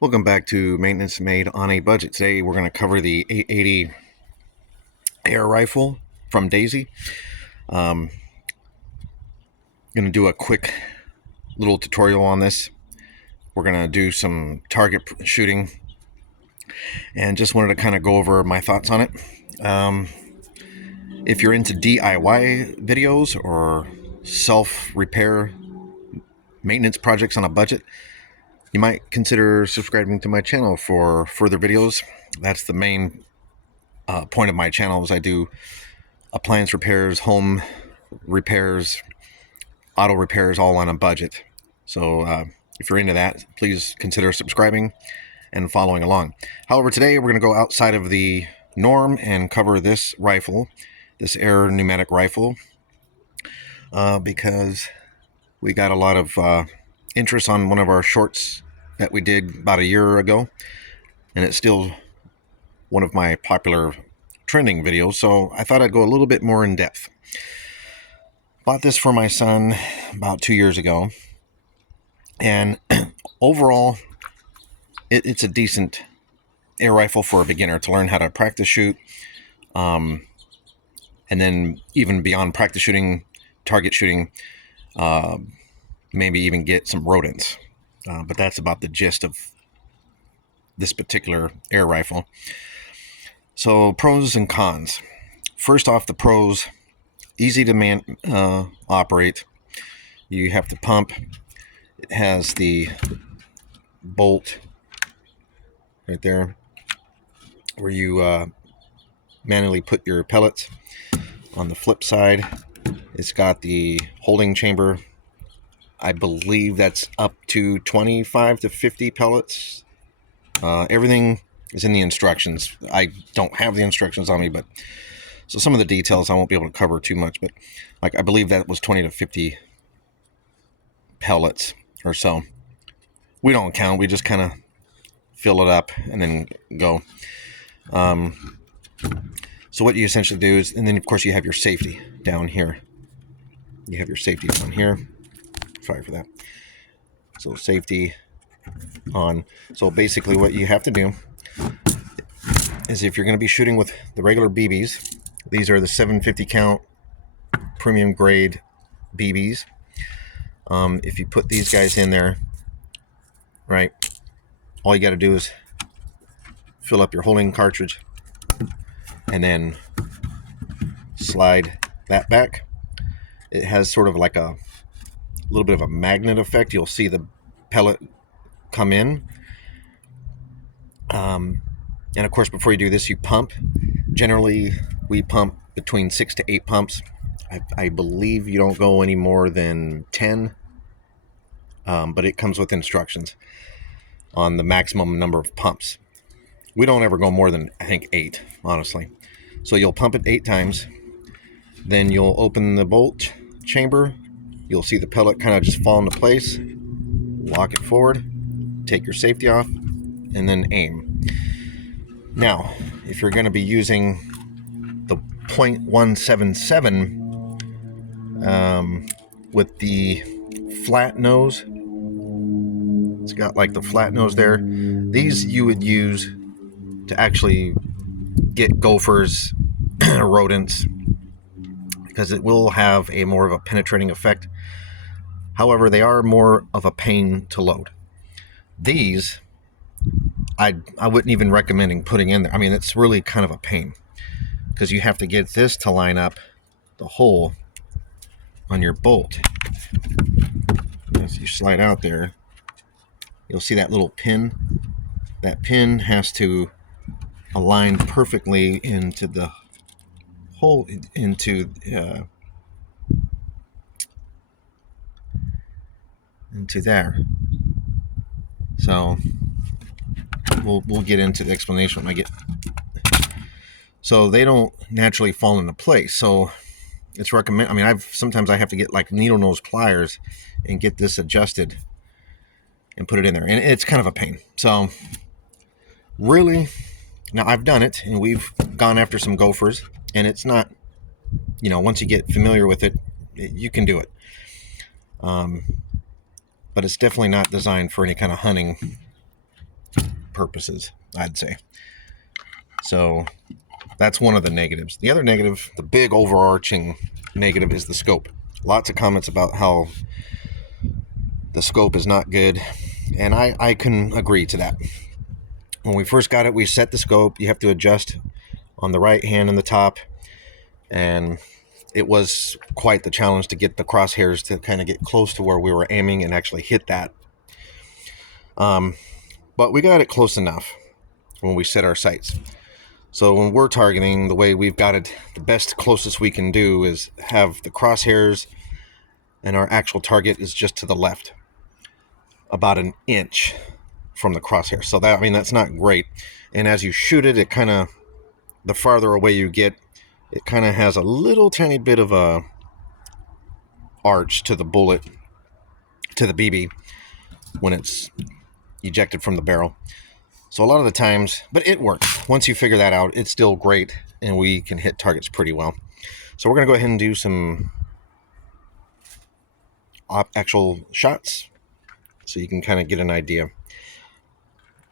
Welcome back to Maintenance Made on a Budget. Today we're going to cover the 880 air rifle from Daisy. Going to do a quick little tutorial on this. We're going to do some target shooting and just wanted to kind of go over my thoughts on it. If you're into DIY videos or self-repair maintenance projects on a budget, you might consider subscribing to my channel for further videos. That's the main point of my channel, is I do appliance repairs, home repairs, auto repairs, all on a budget. So if you're into that, please consider subscribing and following along. However, today we're going to go outside of the norm and cover this rifle, this air pneumatic rifle, because we got a lot of interest on one of our shorts that we did about a year ago, and it's still one of my popular trending videos, so I thought I'd go a little bit more in depth. Bought this for my son about 2 years ago, and overall it's a decent air rifle for a beginner to learn how to practice shoot, and then even beyond practice shooting, target shooting, maybe even get some rodents. But that's about the gist of this particular air rifle. So pros and cons. First off, the pros: easy to operate. You have to pump. It has the bolt right there where you manually put your pellets. On the flip side, it's got the holding chamber. I believe that's up to 25 to 50 pellets. Everything is in the instructions. I don't have the instructions on me, but so some of the details I won't be able to cover too much, but like I believe that was 20 to 50 pellets or so. We don't count, we just kind of fill it up and then go. So what you essentially do is, and then of course you have your safety down here. You have your safety down here. Sorry for that. So safety on. So basically what you have to do is, if you're going to be shooting with the regular BBs, these are the 750 count premium grade BBs. If you put these guys in there, right, all you got to do is fill up your holding cartridge and then slide that back. It has sort of like a little bit of a magnet effect. You'll see the pellet come in. And of course, before you do this, you pump. Generally, we pump between 6 to 8 pumps. I believe you don't go any more than 10, but it comes with instructions on the maximum number of pumps. We don't ever go more than, I think, 8, honestly. So you'll pump it 8 times. Then you'll open the bolt chamber. You'll see the pellet kind of just fall into place. Lock it forward, take your safety off, and then aim. Now, if you're going to be using the .177 with the flat nose, it's got like the flat nose there. These you would use to actually get gophers, rodents, because it will have a more of a penetrating effect. However, they are more of a pain to load. These, I wouldn't even recommend putting in there. I mean, it's really kind of a pain, because you have to get this to line up the hole on your bolt. As you slide out there, you'll see that little pin. That pin has to align perfectly into the hole, into there. So we'll get into the explanation when I get. So they don't naturally fall into place. So it's recommend. I mean, sometimes I have to get like needle nose pliers and get this adjusted and put it in there, and it's kind of a pain. So really, now I've done it, and we've gone after some gophers, and it's not, once you get familiar with it, you can do it. But it's definitely not designed for any kind of hunting purposes, I'd say. So that's one of the negatives. The other negative, the big overarching negative, is the scope. Lots of comments about how the scope is not good, and I can agree to that. When we first got it, we set the scope. You have to adjust on the right hand in the top, and it was quite the challenge to get the crosshairs to kind of get close to where we were aiming and actually hit that. But we got it close enough when we set our sights. So when we're targeting, the way we've got it, the best closest we can do is have the crosshairs and our actual target is just to the left, about an inch from the crosshair. So that, I mean, that's not great. And as you shoot it, it kind of, the farther away you get, it kind of has a little tiny bit of a arch to the bullet, to the BB, when it's ejected from the barrel. So a lot of the times, but it works. Once you figure that out, it's still great, and we can hit targets pretty well. So we're going to go ahead and do some actual shots so you can kind of get an idea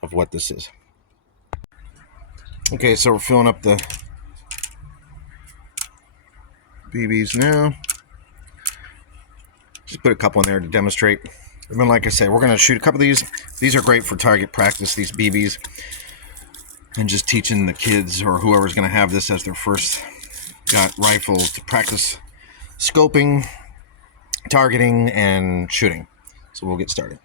of what this is. Okay, so we're filling up the BBs now. Just put a couple in there to demonstrate. And then, like I said, we're going to shoot a couple of these. These are great for target practice, these BBs. And just teaching the kids or whoever's going to have this as their first rifle to practice scoping, targeting, and shooting. So we'll get started.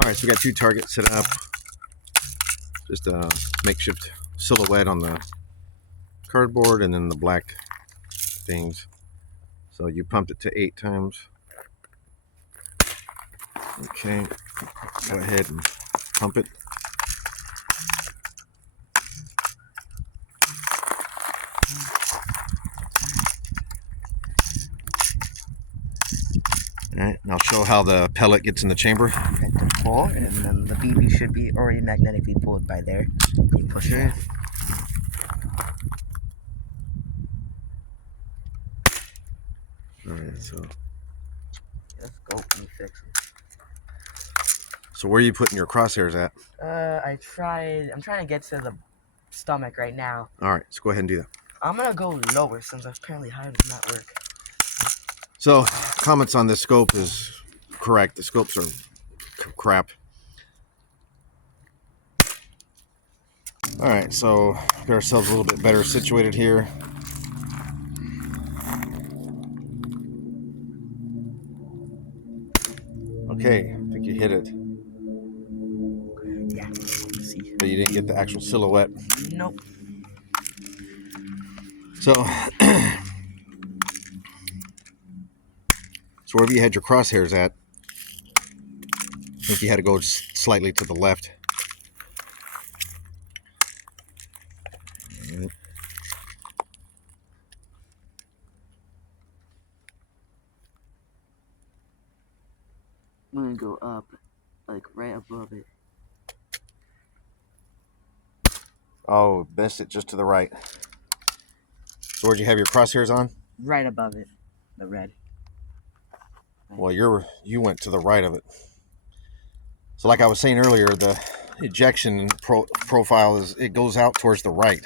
All right, so we got two targets set up. Just a makeshift silhouette on the cardboard and then the black things. So you pumped it to 8 times. Okay, go ahead and pump it. All right, and I'll show how the pellet gets in the chamber. Hit the pull, and then the BB should be already magnetically pulled by there. You push it. All right, so Let's go. Let me fix it. So where are you putting your crosshairs at? I'm trying to get to the stomach right now. All right, let's go ahead and do that. I'm gonna go lower since apparently higher does not work. So comments on this scope is correct. The scopes are crap. All right, so get ourselves a little bit better situated here. Okay, I think you hit it. Yeah, let's see. But you didn't get the actual silhouette. Nope. So, wherever you had your crosshairs at, I think you had to go slightly to the left. I'm gonna go up, like right above it. Oh, missed it just to the right. So where'd you have your crosshairs on? Right above it, the red. Well, you went to the right of it. So like I was saying earlier, the ejection profile it goes out towards the right.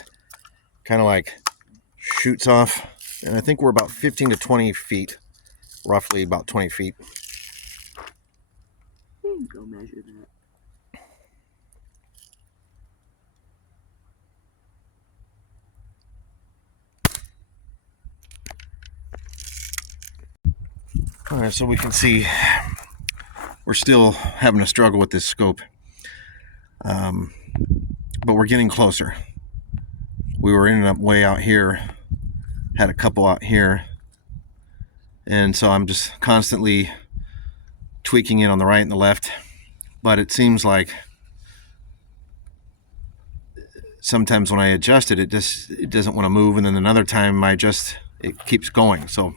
Kind of like shoots off. And I think we're about 15 to 20 feet. Roughly about 20 feet. Go measure that. All right, so we can see we're still having a struggle with this scope. But we're getting closer. We were ending up way out here, had a couple out here. And so I'm just constantly tweaking it on the right and the left. But it seems like sometimes when I adjust it, it doesn't want to move. And then another time it keeps going. So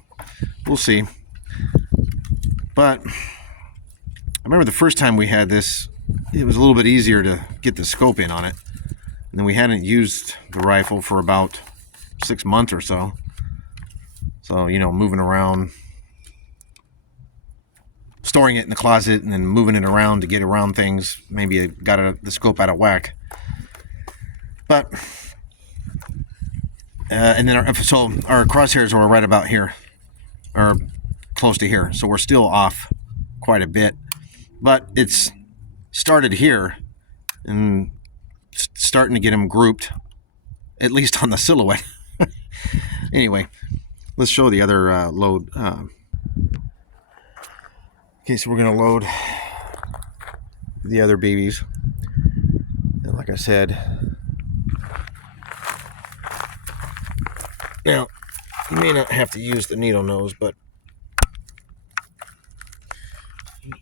we'll see. But I remember the first time we had this, it was a little bit easier to get the scope in on it. And then we hadn't used the rifle for about 6 months or so. So, moving around, storing it in the closet and then moving it around to get around things. Maybe it got the scope out of whack. But and then our crosshairs were right about here, or close to here. So we're still off quite a bit. But it's started here and starting to get them grouped, at least on the silhouette. Anyway, let's show the other load. Okay, so we're going to load the other BBs. And like I said, now you may not have to use the needle nose, but you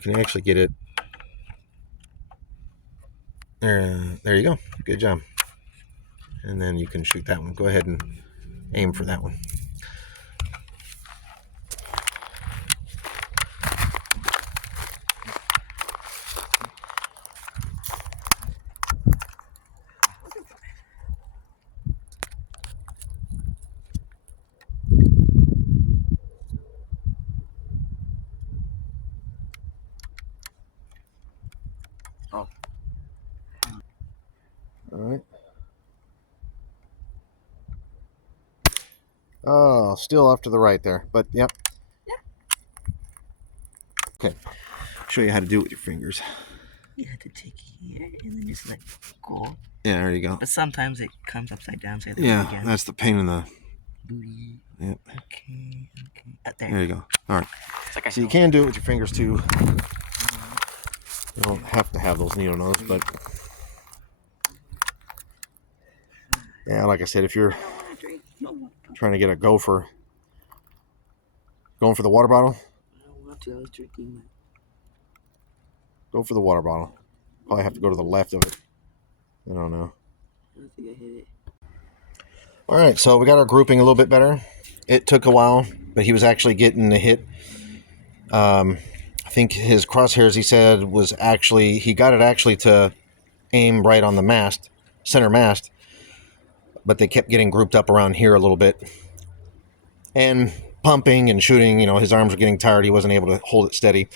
can actually get it. There you go. Good job. And then you can shoot that one. Go ahead and aim for that one. Oh. All right. Oh, still off to the right there, but yep. Yeah. Okay. Show you how to do it with your fingers. You have to take here and then just let go. Yeah, there you go. But sometimes it comes upside down, so you have to Yeah, do it again. that's the pain in the Booty. Yep. Okay. There. There you go. All right. It's like So you can do it with your fingers too. You don't have to have those needle nose, but yeah, like I said, if you're trying to get a gopher, going for the water bottle, I don't want to. I was drinking. go for the water bottle. Probably have to go to the left of it. I don't know. I don't think I hit it. All right, so we got our grouping a little bit better. It took a while, but he was actually getting the hit. I think his crosshairs, he said, was actually, he got it actually to aim right on the mast, center mast, but they kept getting grouped up around here a little bit. And pumping and shooting, you know, his arms were getting tired. He wasn't able to hold it steady.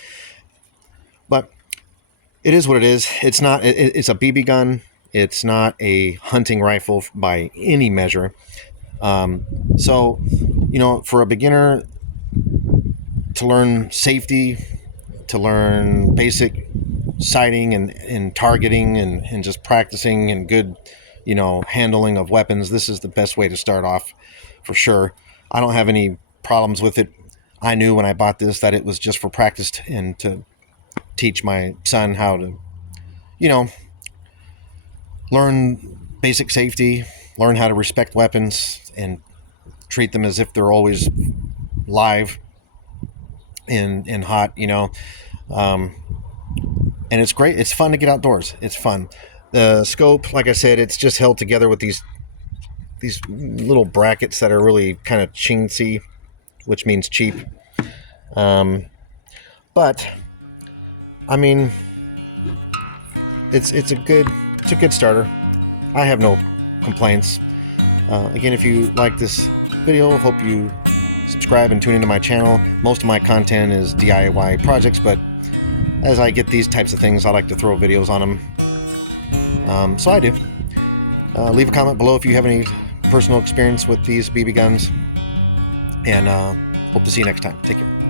But it is what it is. It's not, it's a BB gun. It's not a hunting rifle by any measure. So, you know, for a beginner to learn safety, to learn basic sighting and targeting and just practicing and good, you know, handling of weapons, this is the best way to start off for sure. I don't have any problems with it. I knew when I bought this that it was just for practice and to teach my son how to, you know, learn basic safety, learn how to respect weapons and treat them as if they're always live and hot, you know. And it's great. It's fun to get outdoors. It's fun. The scope, like I said, it's just held together with these little brackets that are really kind of chintzy, which means cheap. But I mean, it's a good starter. I have no complaints. Again, if you like this video, hope you subscribe and tune into my channel. Most of my content is DIY projects, but as I get these types of things, I like to throw videos on them. So I do. Leave a comment below if you have any personal experience with these BB guns, and hope to see you next time. Take care.